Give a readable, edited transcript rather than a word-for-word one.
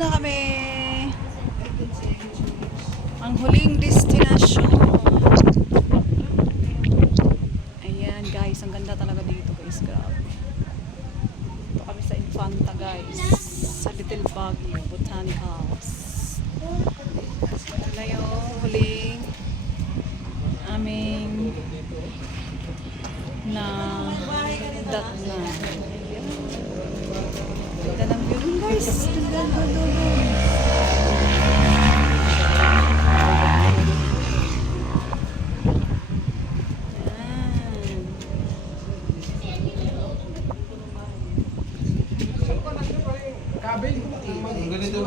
na kami. Ang huling destination. Ayan guys, ang ganda talaga dito guys. Grabe. Ito kami sa Infanta guys. Sa Little Baguio Botanic House. Ito na yung huling aming na dat na. Ganda ng view guys. Ganito